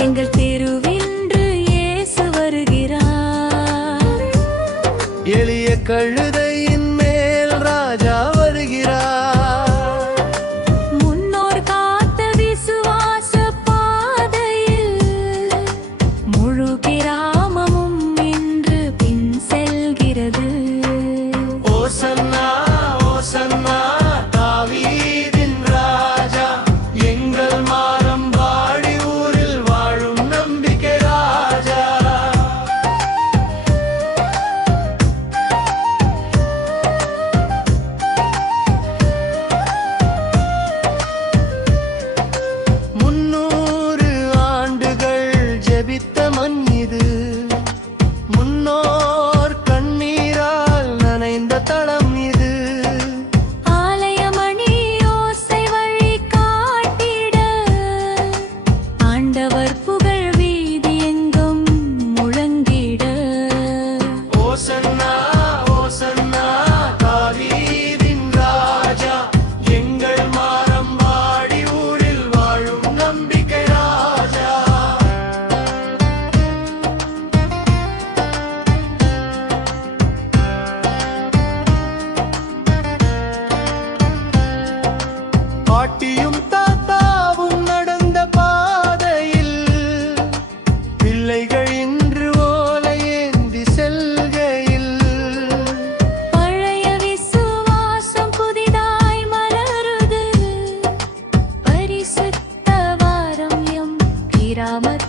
எங்கள் தெருவென்று இயேசு வருகிறார். எளிய கழுதையின் மேல் ராஜா வருகிறார். முன்னோர் காத்த விசுவாச பாதையில் முழு கிராமமும் இன்று பின் செல்கிறது. ஓசன்னா ஓசன்னா தாவீதின் ராஜா, எங்கள் மாரம்பாடி ஊரில் வாழும் நம்பிக்கை ராஜா. முன்னூறு ஆண்டுகள் ஜெபித்த மண் இது, முன்னோர் கண்ணீரால் நனைந்த தளம் இது. ஆலயமணி ஓசை வழி காட்டிட ஆண்டவர் புகழ் வீதி எங்கும் முழங்கிட. ஓசன்னா ஓசன்னா தாவீதின் ராஜா, எங்கள் மாரம்பாடி ஊரில் வாழும் நம்பிக்கை ராஜா. பாட்டியும் தாத்தாவும் நடந்த பாதையில் பிள்ளைகள் இன்று ஓலை ஏந்தி செல்கையில். பழைய விசுவாசம் புதிதாய் மலருது. பரிசுத்த வாரம் எம் கிராமத்தில்